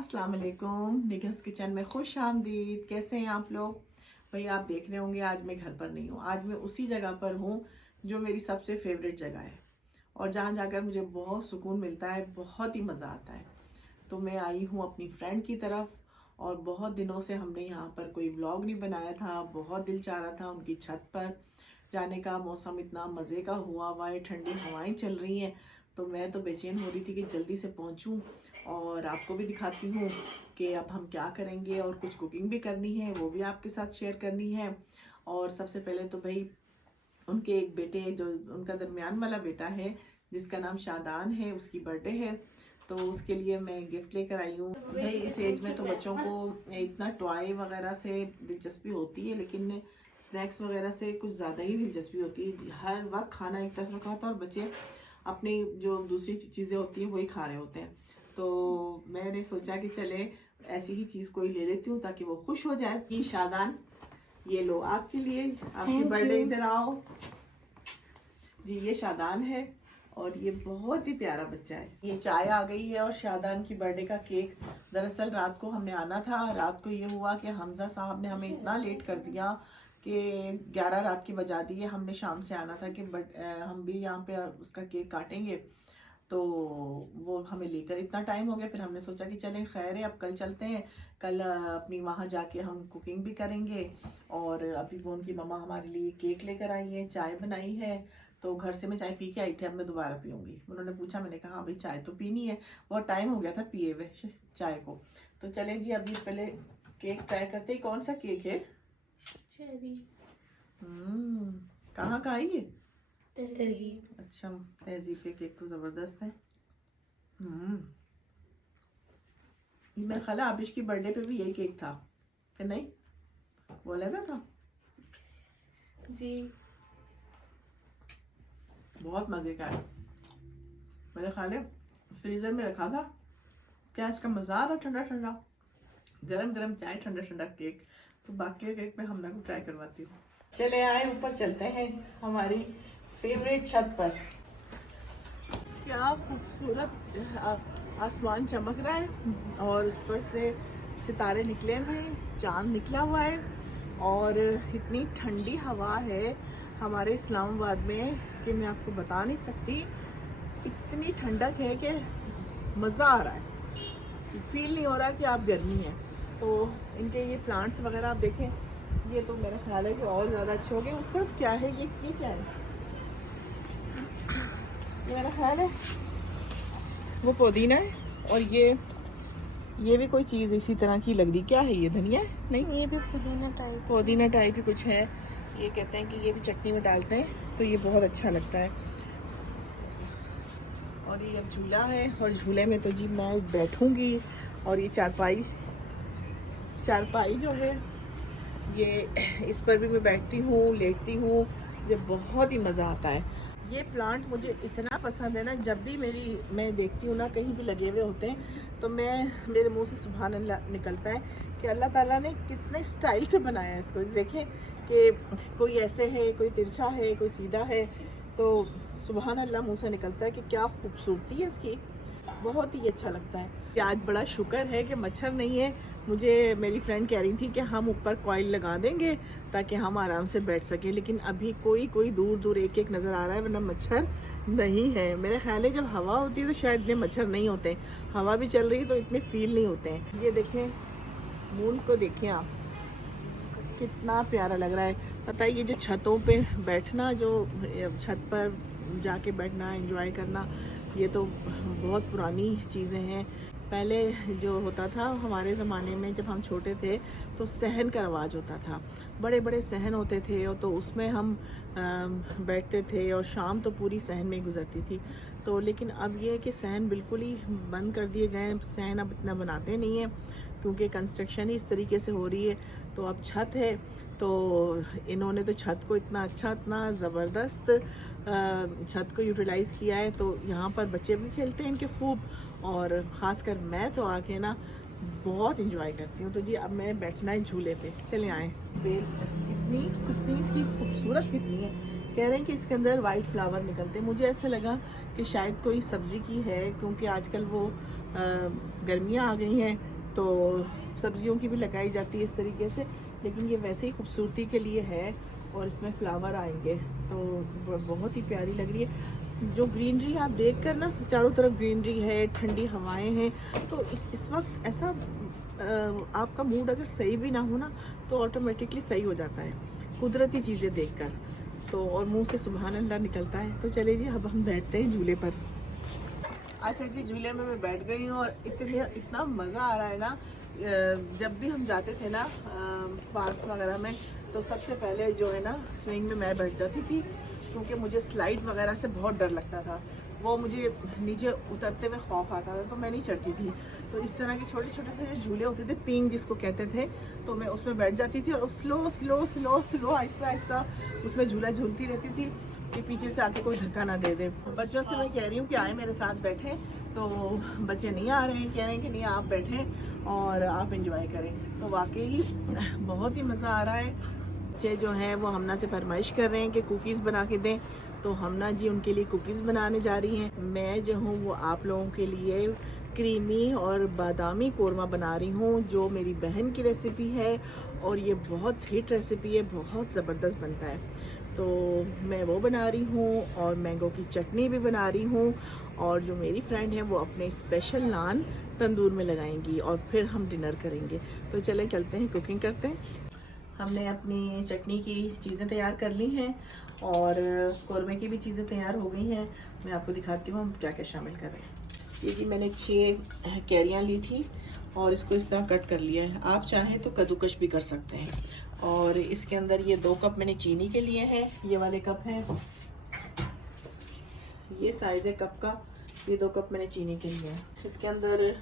अस्सलाम वालेकुम। निगहस किचन में खुश आमदीद। कैसे हैं आप लोग? भाई आप देख रहे होंगे आज मैं घर पर नहीं हूँ। आज मैं उसी जगह पर हूँ जो मेरी सबसे फेवरेट जगह है और जहाँ जाकर मुझे बहुत सुकून मिलता है, बहुत ही मज़ा आता है। तो मैं आई हूँ अपनी फ्रेंड की तरफ और बहुत दिनों से हमने यहाँ पर कोई व्लॉग नहीं बनाया था। बहुत दिल चाह रहा था उनकी छत पर जाने का। मौसम इतना मज़े का हुआ है, ठंडी हवाएं चल रही हैं, तो मैं तो बेचैन हो रही थी कि जल्दी से पहुँचूँ और आपको भी दिखाती हूँ कि अब हम क्या करेंगे। और कुछ कुकिंग भी करनी है, वो भी आपके साथ शेयर करनी है। और सबसे पहले तो भाई उनके एक बेटे, जो उनका दरमियान वाला बेटा है जिसका नाम शादान है, उसकी बर्थडे है, तो उसके लिए मैं गिफ्ट लेकर आई हूँ। भाई इस एज में तो बच्चों को इतना टॉय वगैरह से दिलचस्पी होती है, लेकिन स्नैक्स वगैरह से कुछ ज़्यादा ही दिलचस्पी होती है। हर वक्त खाना एक तरफ रखा होता है और बच्चे अपनी जो दूसरी चीज़ें होती हैं वही खा रहे होते हैं। तो मैंने सोचा कि चले ऐसी ही चीज़ कोई ले लेती हूँ ताकि वो खुश हो जाए। कि शादान, ये लो आपके लिए, आपकी बर्थडे, इधर आओ जी। ये शादान है और ये बहुत ही प्यारा बच्चा है। ये चाय आ गई है और शादान की बर्थडे का केक। दरअसल रात को हमने आना था। रात को ये हुआ कि हमजा साहब ने हमें इतना लेट कर दिया कि 11 रात की बजा दी है। हमने शाम से आना था कि हम भी यहाँ पे उसका केक काटेंगे, तो वो हमें लेकर इतना टाइम हो गया। फिर हमने सोचा कि चलें खैर है, अब कल चलते हैं। कल अपनी वहाँ जाके हम कुकिंग भी करेंगे। और अभी वो उनकी मम्मा हमारे लिए केक लेकर आई है, चाय बनाई है। तो घर से मैं चाय पी के आई थी, अब मैं दोबारा पीऊँगी। उन्होंने पूछा, मैंने कहा हाँ भाई चाय तो पीनी है, बहुत टाइम हो गया था पिए हुए चाय को। तो चलें जी, अभी पहले केक ट्राई करते हैं। कौन सा केक है? चेरी। कहाँ का है ये? तहजीब। अच्छा, तहजीब के केक तो ज़बरदस्त है। ये मेरा ख्याल है आबिश की बर्थडे पे भी यही केक था कि नहीं? वो अलग था जी। बहुत मज़े का है। मेरे ख्याल है फ्रीज़र में रखा था। क्या इसका मज़ा आ रहा, ठंडा ठंडा, गरम गरम चाय, ठंडा ठंडा केक। तो बाकी केक में हमने को ट्राई करवाती हूँ। चले आए, ऊपर चलते हैं हमारी फेवरेट छत पर। क्या खूबसूरत आसमान चमक रहा है और उस पर से सितारे निकले हुए हैं, चांद निकला हुआ है और इतनी ठंडी हवा है हमारे इस्लामाबाद में कि मैं आपको बता नहीं सकती। इतनी ठंडक है कि मज़ा आ रहा है, फील नहीं हो रहा कि आप गर्मी है। तो इनके ये प्लांट्स वगैरह आप देखें, ये तो मेरा ख्याल है कि और ज़्यादा अच्छे हो गए। उस तरफ क्या है, ये क्या है? ये मेरा ख्याल है वो पुदीना है और ये भी कोई चीज़ इसी तरह की लग रही। क्या है ये? धनिया है? नहीं, ये भी पुदीना टाइप ही कुछ है। ये कहते हैं कि ये भी चटनी में डालते हैं, तो ये बहुत अच्छा लगता है। और ये अब झूला है और झूले में तो जी मैं बैठूंगी। और ये चारपाई जो है, ये इस पर भी मैं बैठती हूँ, लेटती हूँ, मुझे बहुत ही मज़ा आता है। ये प्लांट मुझे इतना पसंद है ना, जब भी मैं देखती हूँ ना कहीं भी लगे हुए होते हैं तो मेरे मुंह से सुभान अल्लाह निकलता है कि अल्लाह ताला ने कितने स्टाइल से बनाया है इसको। देखें कि कोई ऐसे है, कोई तिरछा है, कोई सीधा है, तो सुभान अल्लाह मुंह से निकलता है कि क्या खूबसूरती है इसकी। बहुत ही अच्छा लगता है। आज बड़ा शुक्र है कि मच्छर नहीं है। मुझे मेरी फ्रेंड कह रही थी कि हम ऊपर कॉइल लगा देंगे ताकि हम आराम से बैठ सकें, लेकिन अभी कोई दूर दूर एक नज़र आ रहा है, वरना मच्छर नहीं है। मेरा ख्याल है जब हवा होती है तो शायद इतने मच्छर नहीं होते। हवा भी चल रही तो इतने फील नहीं होते हैं। ये देखें, मून को देखें आप, कितना प्यारा लग रहा है। पता है, ये जो छतों पे बैठना, जो छत पर जाके बैठना, एंजॉय करना, ये तो बहुत पुरानी चीज़ें हैं। पहले जो होता था हमारे ज़माने में, जब हम छोटे थे तो सहन का रवाज होता था। बड़े बड़े सहन होते थे और तो उसमें हम बैठते थे और शाम तो पूरी सहन में ही गुजरती थी। तो लेकिन अब ये है कि सहन बिल्कुल ही बंद कर दिए गए हैं। सहन अब इतना बनाते नहीं हैं क्योंकि कंस्ट्रक्शन ही इस तरीके से हो रही है। तो अब छत है, तो इन्होंने तो छत को इतना अच्छा, इतना ज़बरदस्त छत को यूटिलाइज़ किया है। तो यहाँ पर बच्चे भी खेलते हैं इनके खूब, और ख़ासकर मैं तो आके ना बहुत इंजॉय करती हूँ। तो जी अब मैं बैठना है झूले पे। चले आए। बेल कितनी इसकी खूबसूरत कितनी है। कह रहे हैं कि इसके अंदर वाइट फ्लावर निकलते हैं। मुझे ऐसा लगा कि शायद कोई सब्ज़ी की है, क्योंकि आजकल वो गर्मियाँ आ गई हैं तो सब्जियों की भी लगाई जाती है इस तरीके से, लेकिन ये वैसे ही खूबसूरती के लिए है और इसमें फ्लावर आएंगे तो बहुत ही प्यारी लग रही है। जो ग्रीनरी आप देख कर ना, चारों तरफ ग्रीनरी है, ठंडी हवाएं हैं, तो इस वक्त ऐसा आपका मूड अगर सही भी ना हो ना तो ऑटोमेटिकली सही हो जाता है कुदरती चीज़ें देखकर, तो और मुंह से सुभान अल्लाह निकलता है। तो चले जी अब हम बैठते हैं झूले पर। अच्छा जी, झूले में मैं बैठ गई हूँ और इतना मज़ा आ रहा है ना। जब भी हम जाते थे ना पार्क्स वगैरह में, तो सबसे पहले जो है ना स्विंग में मैं बैठ जाती थी, क्योंकि मुझे स्लाइड वगैरह से बहुत डर लगता था। वो मुझे नीचे उतरते हुए खौफ आता था, तो मैं नहीं चढ़ती थी। तो इस तरह के छोटे छोटे से जो झूले होते थे, पिंग जिसको कहते थे, तो मैं उसमें बैठ जाती थी और slow slow slow slow Aahista Aahista उसमें झूला झूलती रहती थी कि पीछे से आके कोई धक्का ना दे दे। बच्चों से मैं कह रही हूँ कि आए मेरे साथ बैठें, तो बच्चे नहीं आ रहे हैं, कह रहे हैं कि नहीं आप बैठें और आप एंजॉय करें। तो वाकई बहुत ही मज़ा आ रहा है। बच्चे जो हैं वो हमना से फरमाइश कर रहे हैं कि कुकीज़ बना के दें, तो हमना जी उनके लिए कुकीज़ बनाने जा रही हैं। मैं जो हूँ वो आप लोगों के लिए क्रीमी और बादामी कोरमा बना रही हूँ, जो मेरी बहन की रेसिपी है और ये बहुत हिट रेसिपी है, बहुत ज़बरदस्त बनता है। तो मैं वो बना रही हूँ और मैंगो की चटनी भी बना रही हूँ, और जो मेरी फ्रेंड है वो अपने स्पेशल नान तंदूर में लगाएंगी और फिर हम डिनर करेंगे। तो चले चलते हैं, कुकिंग करते हैं। हमने अपनी चटनी की चीज़ें तैयार कर ली हैं और कोरमे की भी चीज़ें तैयार हो गई हैं। मैं आपको दिखाती हूँ हम क्या क्या शामिल कर रहे हैं। ये जी मैंने 6 कैरियाँ ली थी और इसको इस तरह कट कर लिया है। आप चाहें तो कद्दूकश भी कर सकते हैं। और इसके अंदर ये 2 कप मैंने चीनी के लिए हैं, ये वाले कप हैं, ये साइज़ है कप का, ये 2 कप मैंने चीनी के लिए हैं। इसके अंदर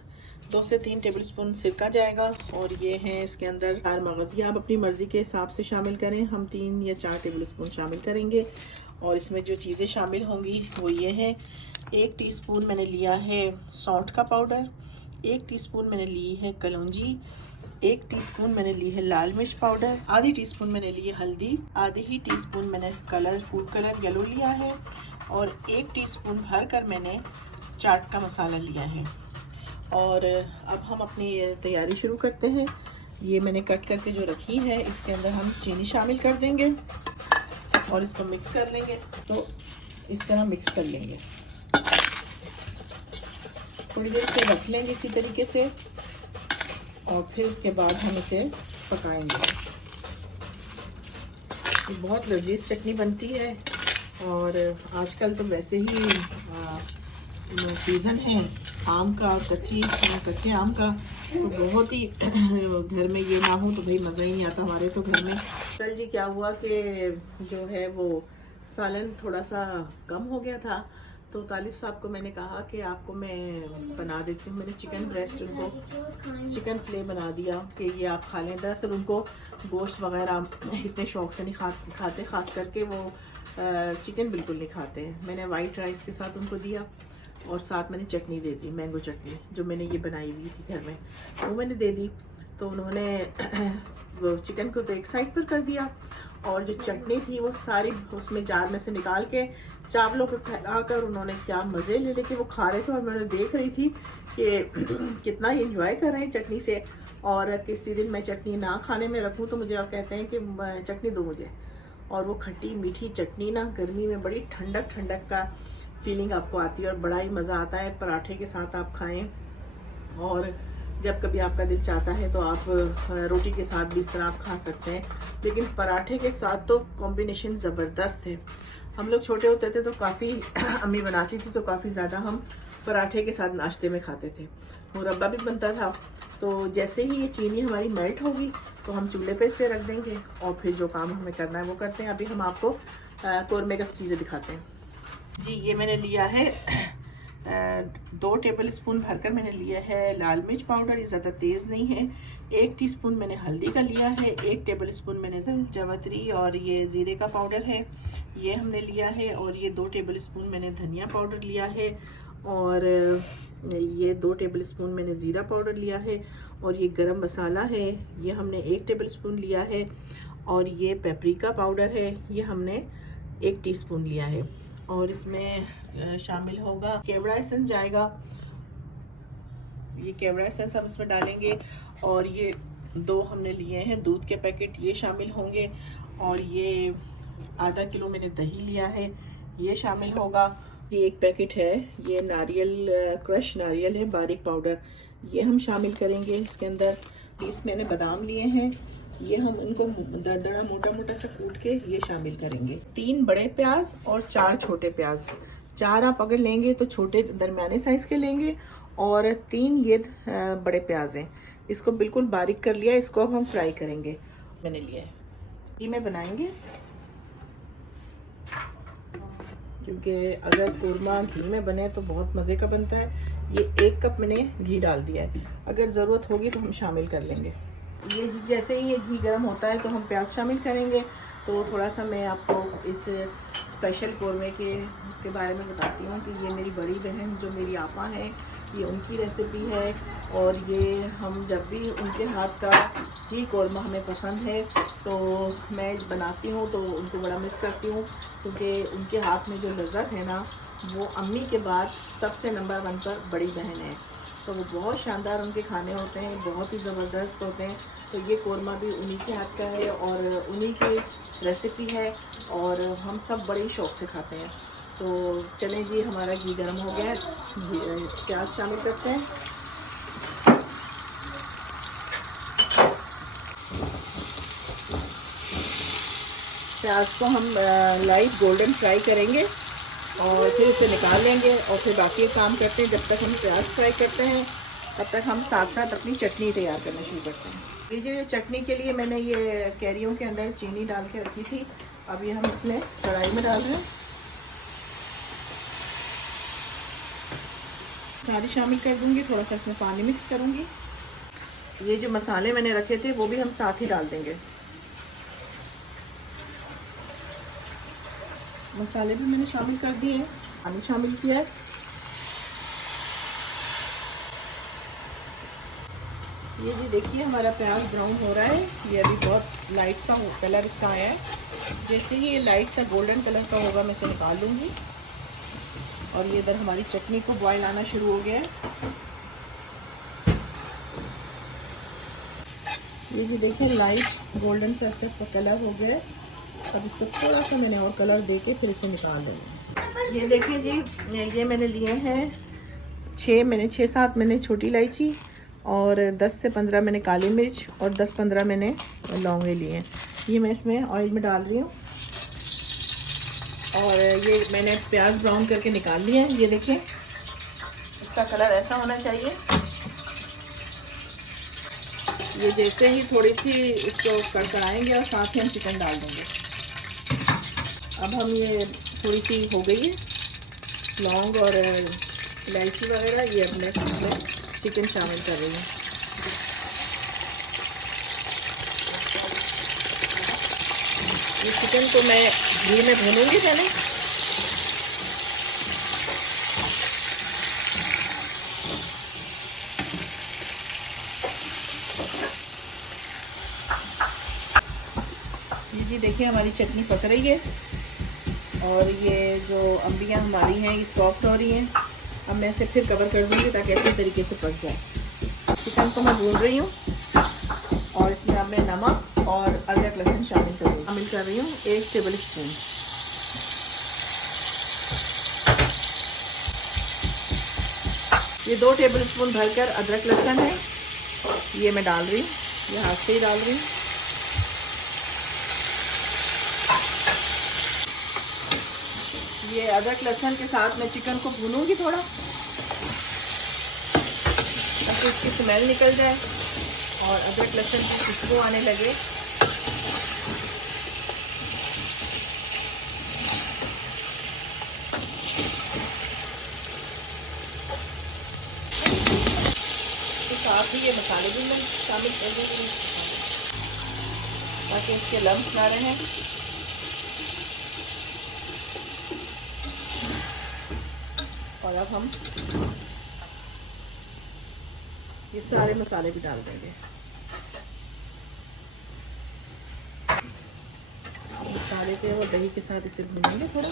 2 से 3 टेबलस्पून सिरका जाएगा और ये हैं इसके अंदर 4 मगज़। ये आप अपनी मर्ज़ी के हिसाब से शामिल करें, हम 3 या 4 टेबलस्पून शामिल करेंगे। और इसमें जो चीज़ें शामिल होंगी वो ये है, 1 टीस्पून मैंने लिया है सौंठ का पाउडर, 1 टीस्पून मैंने ली है कलौंजी, 1 टीस्पून मैंने ली है लाल मिर्च पाउडर, आधी टीस्पून मैंने ली है हल्दी, आधी ही टीस्पून मैंने फूड कलर येलो लिया है, और 1 टीस्पून भर कर मैंने चाट का मसाला लिया है। और अब हम अपनी तैयारी शुरू करते हैं। ये मैंने कट करके जो रखी है, इसके अंदर हम चीनी शामिल कर देंगे और इसको मिक्स कर लेंगे। तो इस तरह मिक्स कर लेंगे, थोड़ी देर से रख लेंगे इसी तरीके से, और फिर उसके बाद हम इसे पकाएंगे। ये बहुत लजीज चटनी बनती है और आजकल तो वैसे ही सीज़न है आम का, कच्चे आम का, तो बहुत ही घर में ये ना हो तो भाई मज़ा ही नहीं आता हमारे तो घर में। कल जी क्या हुआ कि जो है वो सालन थोड़ा सा कम हो गया था, तो तालिब साहब को मैंने कहा कि आपको मैं बना देती हूँ। मैंने चिकन ब्रेस्ट उनको चिकन फिले बना दिया कि ये आप खा लें। दरअसल उनको गोश्त वगैरह इतने शौक़ से नहीं खाते, ख़ास करके वो चिकन बिल्कुल नहीं खाते हैं। मैंने वाइट राइस के साथ उनको दिया और साथ मैंने चटनी दे दी, मैंगो चटनी जो मैंने ये बनाई हुई थी घर में, वो मैंने दे दी। तो उन्होंने वो चिकन को तो एक साइड पर कर दिया और जो चटनी थी वो सारी उसमें जार में से निकाल के चावलों पर फैला कर उन्होंने क्या मज़े ले लेके वो खा रहे थे। और मैंने देख रही थी कि कितना एंजॉय कर रहे हैं चटनी से। और किसी दिन मैं चटनी ना खाने में रखूँ तो मुझे और कहते हैं कि चटनी दो मुझे। और वो खट्टी मीठी चटनी ना गर्मी में बड़ी ठंडक ठंडक का फीलिंग आपको आती है और बड़ा ही मज़ा आता है। पराठे के साथ आप खाएं, और जब कभी आपका दिल चाहता है तो आप रोटी के साथ भी इस तरह आप खा सकते हैं, लेकिन पराठे के साथ तो कॉम्बिनेशन ज़बरदस्त है। हम लोग छोटे होते थे तो काफ़ी अम्मी बनाती थी तो काफ़ी ज़्यादा हम पराठे के साथ नाश्ते में खाते थे। मुरब्बा भी बनता था। तो जैसे ही ये चीनी हमारी मेल्ट होगी तो हम चूल्हे पे इसे रख देंगे और फिर जो काम हमें करना है वो करते हैं। अभी हम आपको कोरमे का चीज़ें दिखाते हैं। जी ये मैंने लिया है 2 टेबलस्पून भरकर मैंने लिया है लाल मिर्च पाउडर, ये ज़्यादा तेज़ नहीं है। 1 टीस्पून मैंने हल्दी का लिया है, 1 टेबलस्पून मैंने जावित्री और ये ज़ीरे का पाउडर है ये हमने लिया है, और ये 2 टेबलस्पून मैंने धनिया पाउडर लिया है, और ये 2 टेबलस्पून मैंने ज़ीरा पाउडर लिया है, और ये गरम मसाला है ये हमने 1 टेबलस्पून लिया है, और ये पेपरिका पाउडर है ये हमने 1 टीस्पून लिया है। और इसमें शामिल होगा केवड़ा एसेंस जाएगा ये केवड़ा एसेंस हम इसमें डालेंगे, और ये 2 हमने लिए हैं दूध के पैकेट, ये शामिल होंगे, और ये आधा किलो मैंने दही लिया है, ये शामिल होगा। ये एक पैकेट है, ये नारियल क्रश नारियल है बारीक पाउडर, ये हम शामिल करेंगे इसके अंदर। 20 मैंने बादाम लिए हैं, ये हम इनको दरदरा मोटा मोटा सा कूट के ये शामिल करेंगे। 3 बड़े प्याज और 4 छोटे प्याज, 4 आप अगर लेंगे तो छोटे दरमियाने साइज़ के लेंगे, और 3 ये बड़े प्याज हैं। इसको बिल्कुल बारीक कर लिया, इसको अब हम फ्राई करेंगे। मैंने लिया है, घी में बनाएंगे, क्योंकि अगर कोरमा घी में बने तो बहुत मज़े का बनता है। ये 1 कप मैंने घी डाल दिया है, अगर ज़रूरत होगी तो हम शामिल कर लेंगे। ये जैसे ही ये घी गर्म होता है तो हम प्याज शामिल करेंगे। तो थोड़ा सा मैं आपको इस स्पेशल कोरमे के बारे में बताती हूँ कि ये मेरी बड़ी बहन जो मेरी आपा है, ये उनकी रेसिपी है, और ये हम जब भी उनके हाथ का ही कोरमा हमें पसंद है तो मैं बनाती हूँ तो उनको बड़ा मिस करती हूँ, क्योंकि उनके हाथ में जो लज़्ज़त है ना, वो अम्मी के बाद सबसे नंबर 1 पर बड़ी बहन है। तो वो बहुत शानदार उनके खाने होते हैं, बहुत ही ज़बरदस्त होते हैं। तो ये कोरमा भी उन्हीं के हाथ का है और उन्हीं की रेसिपी है, और हम सब बड़े शौक़ से खाते हैं। तो चलें जी, हमारा घी गर्म हो गया है, प्याज शामिल करते हैं। प्याज को हम लाइट गोल्डन फ्राई करेंगे और फिर इसे निकाल लेंगे, और फिर बाकी काम करते हैं। जब तक हम प्याज फ्राई करते हैं तब तक हम साथ साथ अपनी चटनी तैयार करना शुरू करते हैं। ये जो चटनी के लिए मैंने ये कैरियों के अंदर चीनी डाल के रखी थी, अब ये हम इसमें कढ़ाई में डाल रहे हैं, सारी शामिल कर दूंगी। थोड़ा सा इसमें पानी मिक्स करूंगी। ये जो मसाले मैंने रखे थे वो भी हम साथ ही डाल देंगे। मसाले भी मैंने शामिल कर दिए, पानी शामिल किया है। ये जी देखिए, हमारा प्याज ब्राउन हो रहा है, ये अभी बहुत लाइट सा कलर इसका आया है। जैसे ही ये लाइट सा गोल्डन कलर का होगा मैं इसे निकाल लूँगी, और ये इधर हमारी चटनी को बॉयल आना शुरू हो गया है। ये जी देखिए, लाइट गोल्डन सा इसका कलर हो गया है। अब इसको थोड़ा सा मैंने और कलर दे के फिर इसे निकाल देंगे। ये देखिए जी, ये मैंने लिए हैं 6-7 मैंने छोटी इलायची, और 10 से 15 मैंने काली मिर्च, और 10-15 मैंने लौंगे लिए हैं। ये मैं इसमें ऑयल में डाल रही हूँ, और ये मैंने प्याज ब्राउन करके निकाल लिया है। ये देखें, इसका कलर ऐसा होना चाहिए। ये जैसे ही थोड़ी सी इसको कड़कड़ाएंगे और साथ ही हम चिकन डाल देंगे। अब हम ये थोड़ी सी हो गई है लौंग और इलायची वगैरह, ये अपने इसमें चिकन शामिल कर रही हूँ। ये चिकन को मैं घी में भूनूंगी पहले। ये जी देखिए, हमारी चटनी पक रही है, और ये जो अम्बियाँ हमारी हैं ये सॉफ्ट हो रही हैं। अब मैं इसे फिर कवर कर दूँगी ताकि अच्छे तरीके से पक जाए। चिकन को मैं भून रही हूँ, और इसमें अब मैं नमक और अदरक लहसुन शामिल कर रही हूँ 1 टेबल स्पून। ये 2 टेबल स्पून भरकर अदरक लहसुन है, ये मैं डाल रही हूँ, ये हाथ से ही डाल रही हूँ। ये अदरक लहसुन के साथ मैं चिकन को भूनूंगी थोड़ा, ताकि इसकी स्मेल निकल जाए और अदरक लहसुन की खुशबू आने लगे। तो साथ ही ये मसाले भी मैं शामिल कर दूँगी ताकि इसके लम्स ना रहें। और अब हम ये सारे मसाले भी डाल देंगे। मसाले थे वो दही के साथ इसे भूनेंगे थोड़ा।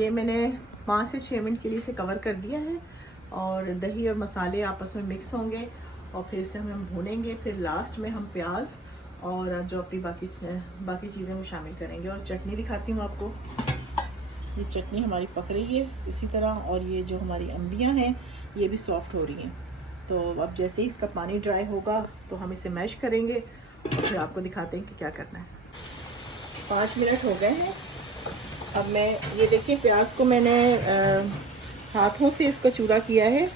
ये मैंने 5 से 6 मिनट के लिए इसे कवर कर दिया है और दही और मसाले आपस में मिक्स होंगे और फिर इसे हम भूनेंगे। फिर लास्ट में हम प्याज और जो अपनी बाकी चीज़ें वो शामिल करेंगे। और चटनी दिखाती हूँ आपको। ये चटनी हमारी पक रही है इसी तरह, और ये जो हमारी अम्बियाँ हैं ये भी सॉफ्ट हो रही हैं। तो अब जैसे ही इसका पानी ड्राई होगा तो हम इसे मैश करेंगे और फिर आपको दिखाते हैं कि क्या करना है। 5 मिनट हो गए हैं। अब मैं ये देखिए प्याज को मैंने हाथों से इसको चूरा किया है।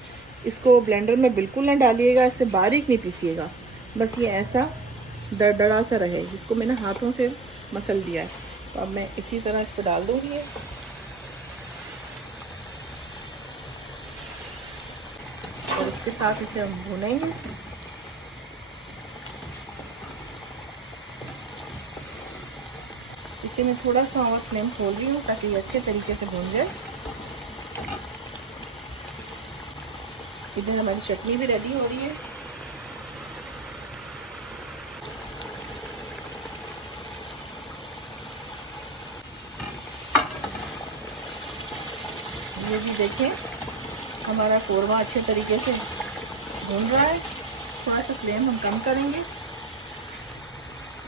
इसको ब्लेंडर में बिल्कुल ना डालिएगा, इससे बारीक नहीं पीसिएगा, बस ये ऐसा दरदरा सा रहे। इसको मैंने हाथों से मसल दिया है। तो अब मैं इसी तरह इसको डाल दूँगी और इसके साथ इसे हम भूनेंगे। इसे मैं थोड़ा सा और फ्लेम खोल रही हूँ ताकि ये अच्छे तरीके से भून जाए। इधर हमारी चटनी भी रेडी हो रही है। ये भी देखें हमारा कोरमा अच्छे तरीके से भून रहा है। थोड़ा सा फ्लेम हम कम करेंगे।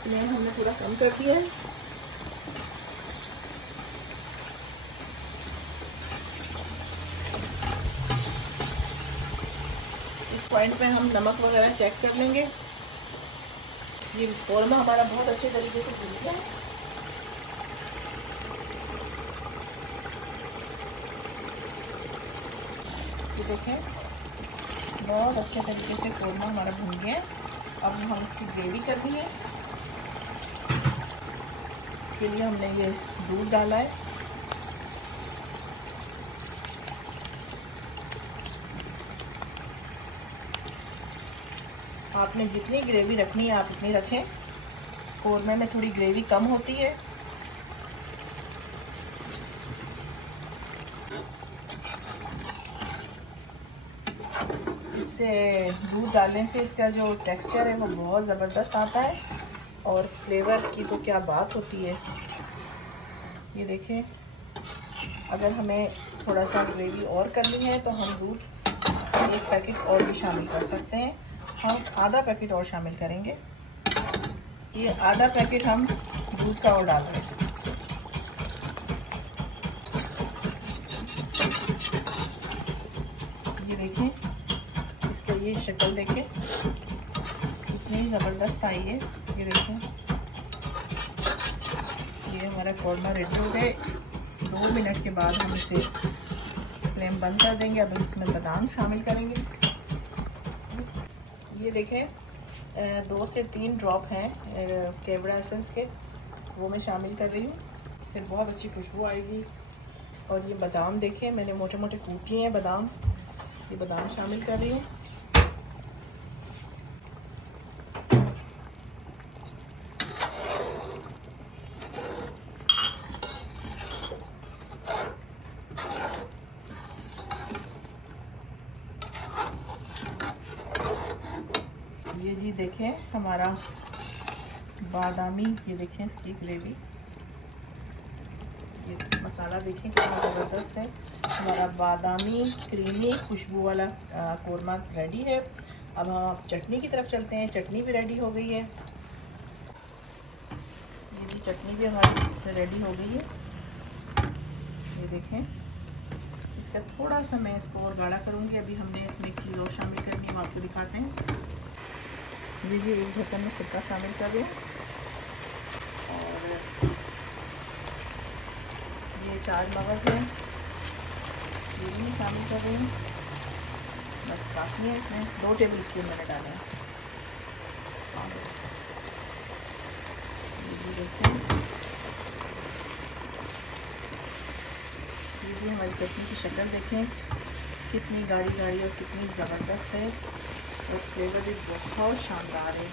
फ्लेम हमने थोड़ा कम कर दिया है। इस पॉइंट पे हम नमक वगैरह चेक कर लेंगे। ये कोरमा हमारा बहुत अच्छे तरीके से भून गया है। ये देखें बहुत अच्छे तरीके से कोरमा हमारा भून गया है। अब हम इसकी ग्रेवी करनी है। इसके लिए हमने ये दूध डाला है। आपने जितनी ग्रेवी रखनी है आप उतनी रखें। कोरमे में थोड़ी ग्रेवी कम होती है। इससे दूध डालने से इसका जो टेक्सचर है वो बहुत ज़बरदस्त आता है और फ्लेवर की तो क्या बात होती है। ये देखें अगर हमें थोड़ा सा ग्रेवी और करनी है तो हम दूध 1 पैकेट और भी शामिल कर सकते हैं। हम आधा पैकेट और शामिल करेंगे। ये आधा पैकेट हम दूध का और डाल रहे हैं। ये देखें इसका ये शक्ल देखें कितनी ज़बरदस्त आई है। ये देखें ये हमारा कोरमा रेडी हो गए। 2 मिनट के बाद हम इसे फ्लेम बंद कर देंगे। अब इसमें बादाम शामिल करेंगे। ये देखें 2 से 3 ड्रॉप हैं केवड़ा एसेंस के, वो मैं शामिल कर रही हूँ। इससे बहुत अच्छी खुशबू आएगी। और ये बादाम देखें मैंने मोटे मोटे कूट लिए हैं बादाम। ये बादाम शामिल कर रही हूँ। ये जी देखें हमारा बादामी, ये देखें इसकी ग्रेवी, ये मसाला देखें कितना ज़बरदस्त है। हमारा बादामी क्रीमी खुशबू वाला कोरमा रेडी है। अब हम चटनी की तरफ चलते हैं। चटनी भी रेडी हो गई है। ये जी चटनी भी हमारी रेडी हो गई है। ये देखें इसका थोड़ा सा मैं इसको और गाढ़ा करूँगी। अभी हमने इसमें एक चीज़ और शामिल करनी है, हम आपको दिखाते हैं। जी जी 1 ढक्कन में सिरका शामिल कर दें और ये 4 मगज़ है ये भी शामिल कर रही हूँ। बस काफ़ी है। इसमें 2 टेबल स्पून मैंने डाले हैं। ये देखिए ये भी हमारी चटनी की शक्ल देखें कितनी गाढ़ी गाढ़ी और कितनी ज़बरदस्त है और फ्लेवर भी बहुत शानदार है।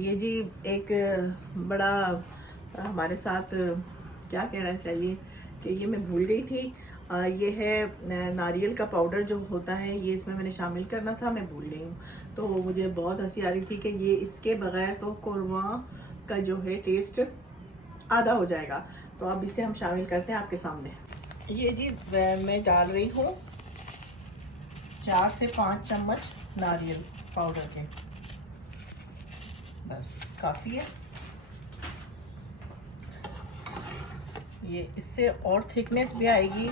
ये जी एक बड़ा हमारे साथ क्या कहना चाहिए कि ये मैं भूल गई थी। ये है नारियल का पाउडर जो होता है, ये इसमें मैंने शामिल करना था, मैं भूल गई हूँ। तो मुझे बहुत हंसी आ रही थी कि ये इसके बगैर तो कोरमा का जो है टेस्ट आधा हो जाएगा। तो अब इसे हम शामिल करते हैं आपके सामने। ये जी मैं डाल रही हूँ 4 से 5 चम्मच नारियल पाउडर के, बस काफ़ी है। ये इससे और थिकनेस भी आएगी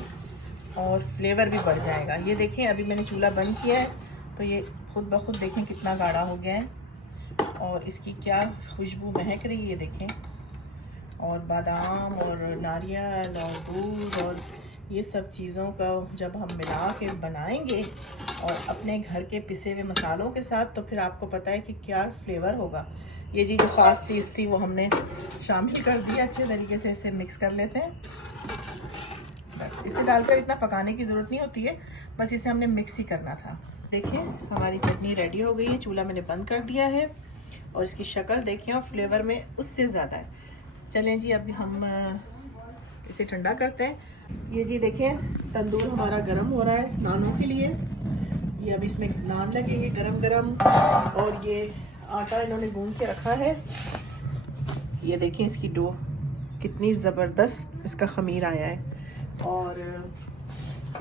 और फ्लेवर भी बढ़ जाएगा। ये देखें अभी मैंने चूल्हा बंद किया है तो ये खुद ब खुद देखें कितना गाढ़ा हो गया है और इसकी क्या खुशबू महक रही है देखें। और बादाम और नारियल और दूध और ये सब चीज़ों का जब हम मिला के बनाएंगे और अपने घर के पिसे हुए मसालों के साथ, तो फिर आपको पता है कि क्या फ्लेवर होगा। ये जी जो ख़ास चीज़ थी वो हमने शामिल कर दिया। अच्छे तरीके से इसे मिक्स कर लेते हैं। बस इसे डालकर इतना पकाने की ज़रूरत नहीं होती है, बस इसे हमने मिक्स ही करना था। देखिए हमारी चटनी रेडी हो गई है। चूल्हा मैंने बंद कर दिया है और इसकी शक्ल देखें और फ्लेवर में उससे ज़्यादा है। चलें जी अभी हम इसे ठंडा करते हैं। ये जी देखें तंदूर हमारा गर्म हो रहा है नानों के लिए। ये अभी इसमें नान लगेंगे गरम गरम। और ये आटा इन्होंने गूंद के रखा है। ये देखें इसकी डो कितनी ज़बरदस्त इसका ख़मीर आया है। और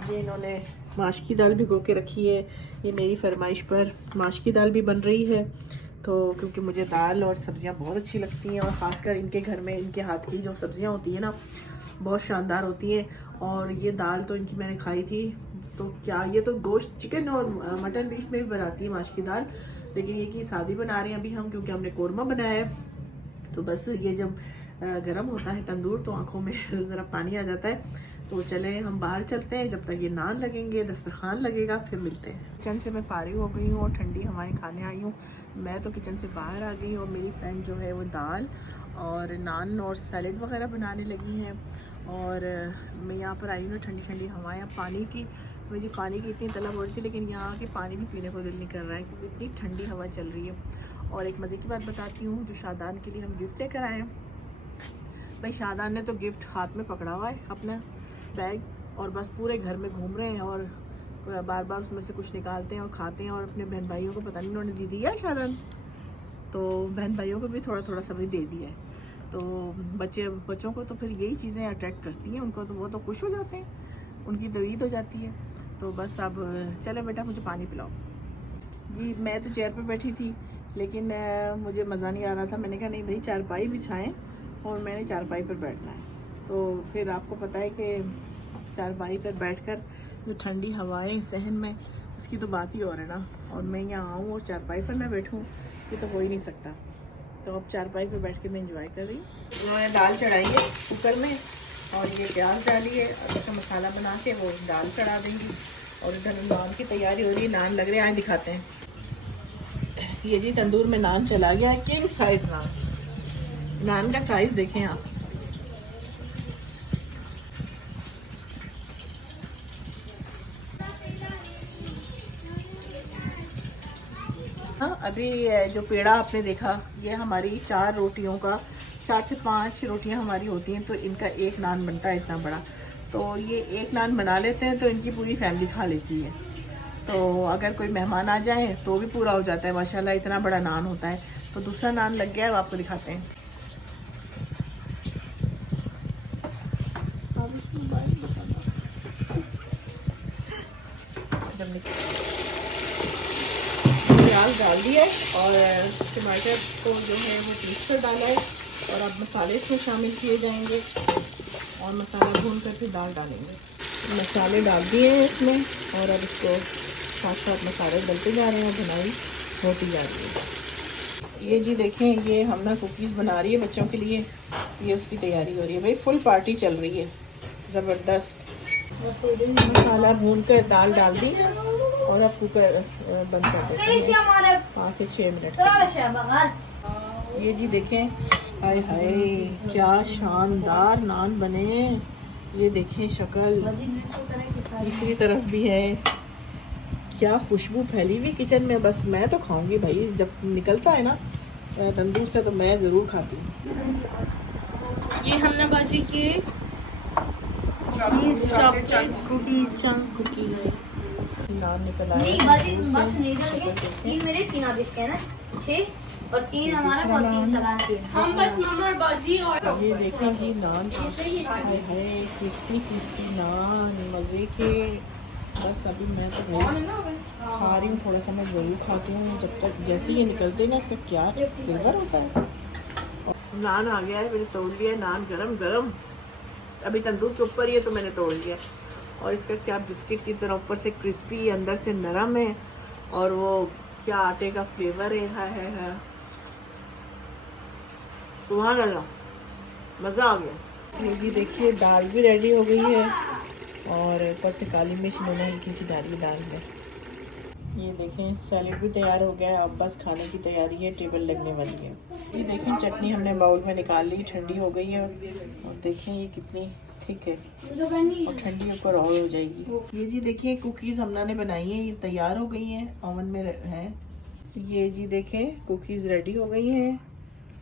ये इन्होंने माश की दाल भिगो के रखी है। ये मेरी फरमाइश पर माश की दाल भी बन रही है, तो क्योंकि मुझे दाल और सब्ज़ियाँ बहुत अच्छी लगती हैं और ख़ासकर इनके घर में इनके हाथ की जो सब्ज़ियाँ होती हैं ना बहुत शानदार होती हैं। और ये दाल तो इनकी मैंने खाई थी, तो क्या ये तो गोश्त चिकन और मटन बीफ में भी बनाती है माश की दाल, लेकिन ये की सादी बना रहे हैं अभी हम, क्योंकि हमने कोरमा बनाया है। तो बस ये जब गर्म होता है तंदूर तो आंखों में ज़रा पानी आ जाता है। तो चले हम बाहर चलते हैं, जब तक ये नान लगेंगे दस्तरखान लगेगा फिर मिलते हैं। किचन से मैं फारिग हो गई हूँ और ठंडी हवाएं खाने आई हूँ। मैं तो किचन से बाहर आ गई हूँ और मेरी फ्रेंड जो है वो दाल और नान और सैलेड वगैरह बनाने लगी हैं। और मैं यहाँ पर आई हूँ ठंडी ठंडी हवाएं। अब पानी की मुझे पानी की इतनी तलब हो रही थी, लेकिन यहाँ के पानी भी पीने को दिल नहीं कर रहा है क्योंकि इतनी ठंडी हवा चल रही है। और एक मज़े की बात बताती हूँ, जो शादान के लिए हम गिफ्ट लेकर आए हैं, भाई शादान ने तो गिफ्ट हाथ में पकड़ा हुआ है अपना बैग और बस पूरे घर में घूम रहे हैं और बार बार उसमें से कुछ निकालते हैं और खाते हैं। और अपने बहन भाइयों को पता नहीं उन्होंने दे दिया है शादान, तो बहन भाइयों को भी थोड़ा थोड़ा सा भी दे दिया है। तो बच्चों को तो फिर यही चीज़ें अट्रैक्ट करती हैं उनको, तो वो तो खुश हो जाते हैं, उनकी तो ईद हो जाती है। तो बस अब चले बेटा मुझे पानी पिलाओ। जी मैं तो चेयर पर बैठी थी, लेकिन मुझे मज़ा नहीं आ रहा था। मैंने कहा नहीं भाई चारपाई बिछाएं और मैंने चारपाई पर बैठना है। तो फिर आपको पता है कि चारपाई पर बैठकर जो ठंडी हवाएं सहन में, उसकी तो बात ही और है ना। और मैं यहाँ आऊँ और चारपाई पर ना बैठूँ, ये तो हो ही नहीं सकता। तो अब चारपाई पर बैठ के मैं इंजॉय कर रही हूँ। उन्होंने दाल चढ़ाई है कुकर में और ये प्याज डाली है और इसका मसाला बना के वो दाल चढ़ा देंगी। और इधर नान की तैयारी हो रही है। नान लग रहे हैं, आए दिखाते हैं। ये जी तंदूर में नान चला गया है, किंग साइज़ नान। नान का साइज़ देखें आप। हाँ अभी जो पेड़ा आपने देखा, ये हमारी 4 रोटियों का 4 से 5 रोटियां हमारी होती हैं, तो इनका एक नान बनता है इतना बड़ा। तो ये एक नान बना लेते हैं तो इनकी पूरी फैमिली खा लेती है। तो अगर कोई मेहमान आ जाए तो भी पूरा हो जाता है माशाल्लाह, इतना बड़ा नान होता है। तो दूसरा नान लग गया है, वो आपको दिखाते हैं। जब प्याज डाल दिया है और टमाटर को जो है वो पीस कर डाला है और अब मसाले इसमें शामिल किए जाएंगे और मसाला भून कर फिर दाल डालेंगे। मसाले डाल दिए हैं इसमें और अब इसको साथ साथ मसाले डलते जा रहे हैं और भुनाई होती जा रही है। ये जी देखें, ये हम ना कुकीज़ बना रही है बच्चों के लिए, ये उसकी तैयारी हो रही है। भाई फुल पार्टी चल रही है ज़बरदस्त। मसाला भून कर दाल डाल दी है और अब कुकर बंद कर देते हैं 5 से 6 मिनट। ये जी देखें, हाय हाय क्या शानदार नान बने। ये देखें शक्ल, तीसरी तरफ भी है, क्या खुशबू फैली हुई किचन में। बस मैं तो खाऊंगी भाई, जब निकलता है ना तंदूर से तो मैं ज़रूर खाती हूँ। ये हमने बाजी की कुकीज़ नान निकल आए। 6 और 3 हमारा दूसरा और 3 नान। सलाद के। हम बस मम्मा और बाजी और ये देखें जी नान, हाय हाय क्रिस्पी क्रिस्पी नान मज़े के। बस अभी मैं तो बहुत खा रही हूँ, थोड़ा सा मैं ज़रूर खाती हूँ जब तक जैसे ये निकलते हैं ना इसका क्या फ्लेवर होता है। नान आ गया है, मैंने तोड़ लिया है, नान गरम गरम अभी तंदूर के ऊपर ही है तो मैंने तोड़ लिया। और इसका क्या बिस्किट की तरह ऊपर से क्रिस्पी अंदर से नरम है और वो क्या आटे का फ्लेवर है। है सुभान अल्लाह, मज़ा आ गया। ये जी देखिए दाल भी रेडी हो गई है और ऊपर से काली मिर्च मैंने हल्की सी डाली दाल में। ये देखें सैलेड भी तैयार हो गया है, अब बस खाने की तैयारी है, टेबल लगने वाली है। ये देखें चटनी हमने बाउल में निकाल ली, ठंडी हो गई है और देखें ये कितनी थिक है और ठंडी ऊपर और हो जाएगी। ये जी देखिए कुकीज़ हमने बनाई हैं, ये तैयार हो गई हैं, ओवन में हैं। ये जी देखें कुकीज़ रेडी हो गई हैं,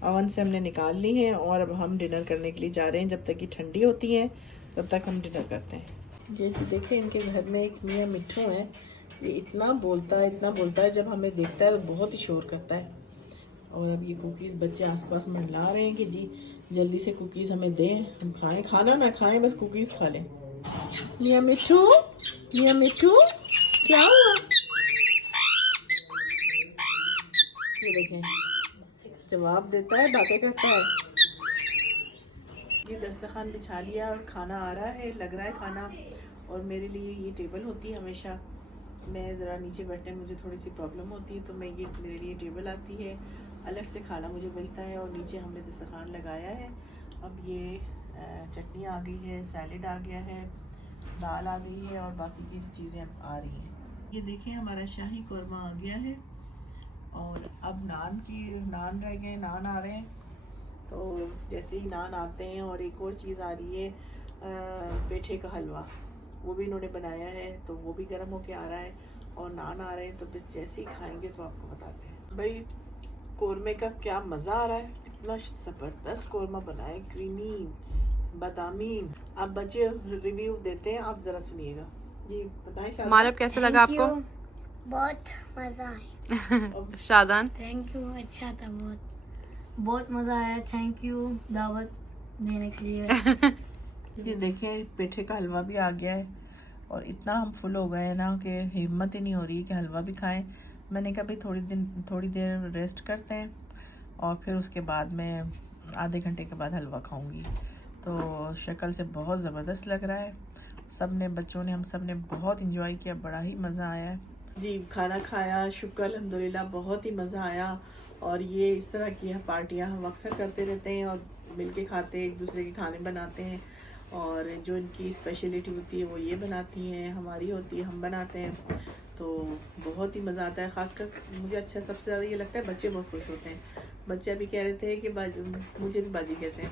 ओवन से हमने निकाल ली हैं और अब हम डिनर करने के लिए जा रहे हैं। जब तक ये ठंडी होती हैं तब तक हम डिनर करते हैं। ये जी देखें इनके घर में एक मियाँ मिट्ठू है, ये इतना बोलता है जब हमें देखता है तो बहुत ही शोर करता है। और अब ये कुकीज़ बच्चे आसपास मंडला रहे हैं कि जी जल्दी से कुकीज़ हमें दें, हम खाएं, खाना ना खाएं बस कुकीज़ खा लें। मियाँ मिट्ठू क्या हुआ? ये देखें जवाब देता है, बातें करता है। ये दस्तरखान बिछा लिया और खाना आ रहा है, लग रहा है खाना। और मेरे लिए ये टेबल होती है हमेशा, मैं ज़रा नीचे बैठने में मुझे थोड़ी सी प्रॉब्लम होती है तो मैं ये मेरे लिए टेबल आती है, अलग से खाना मुझे मिलता है। और नीचे हमने दस्तरखान लगाया है। अब ये चटनी आ गई है, सैलेड आ गया है, दाल आ गई है और बाकी की चीज़ें अब आ रही हैं। ये देखें हमारा शाही कौरमा आ गया है और अब नान रह गए, नान आ रहे हैं। तो जैसे ही नान आते हैं और एक और चीज़ आ रही है पेठे का हलवा, वो भी इन्होंने बनाया है तो वो भी गर्म होके आ रहा है और नान आ रहे हैं। तो बस जैसे ही खाएंगे तो आपको बताते हैं। भाई कौरमे का क्या मज़ा आ रहा है, इतना ज़बरदस्त कौरमा बना है, क्रीमी बादामी। आप बच्चे रिव्यू देते हैं, आप ज़रा सुनिएगा जी, बताएं मारब कैसा लगा आपको? बहुत मजा आया। शादान थैंक यू, अच्छा था, बहुत मजा आया। थैंक यू दावत देने के लिए। ये देखें पेठे का हलवा भी आ गया है और इतना हम फुल हो गए हैं ना कि हिम्मत ही नहीं हो रही है कि हलवा भी खाएं। मैंने कहा भाई थोड़ी देर रेस्ट करते हैं और फिर उसके बाद मैं आधे घंटे के बाद हलवा खाऊंगी। तो शक्ल से बहुत ज़बरदस्त लग रहा है। सब ने बच्चों ने हम सब ने बहुत इंजॉय किया, बड़ा ही मज़ा आया है जी। खाना खाया, शुक्र अल्हम्दुलिल्लाह, बहुत ही मज़ा आया। और ये इस तरह की पार्टियाँ हम अक्सर करते रहते हैं और मिलके खाते हैं, एक दूसरे के खाने बनाते हैं। और जो इनकी स्पेशलिटी होती है वो ये बनाती हैं, हमारी होती है हम बनाते हैं। तो बहुत ही मज़ा आता है। ख़ासकर मुझे अच्छा सबसे ज़्यादा ये लगता है बच्चे बहुत खुश होते हैं। बच्चे अभी कह रहे थे कि मुझे भी बाजी कहते हैं,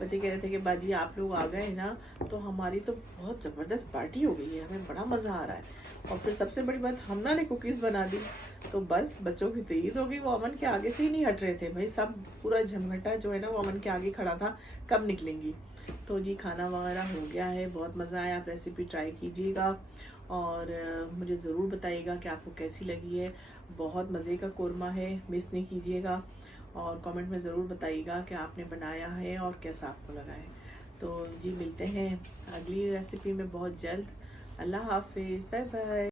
बच्चे कह रहे थे कि बाजी आप लोग आ गए ना तो हमारी तो बहुत ज़बरदस्त पार्टी हो गई है, हमें बड़ा मज़ा आ रहा है। और फिर सबसे बड़ी बात हमना ने कुकीज़ बना दी तो बस बच्चों की तो ईद हो गई। वो अमन के आगे से ही नहीं हट रहे थे भाई, सब पूरा झमघटा जो है ना वो अमन के आगे खड़ा था कब निकलेंगी। तो जी खाना वगैरह हो गया है, बहुत मज़ा आया। आप रेसिपी ट्राई कीजिएगा और मुझे ज़रूर बताइएगा कि आपको कैसी लगी है। बहुत मज़े का कौरमा है, मिस नहीं कीजिएगा और कमेंट में ज़रूर बताइएगा कि आपने बनाया है और कैसा आपको लगा है। तो जी मिलते हैं अगली रेसिपी में बहुत जल्द। अल्लाह हाफिज़, बाय बाय।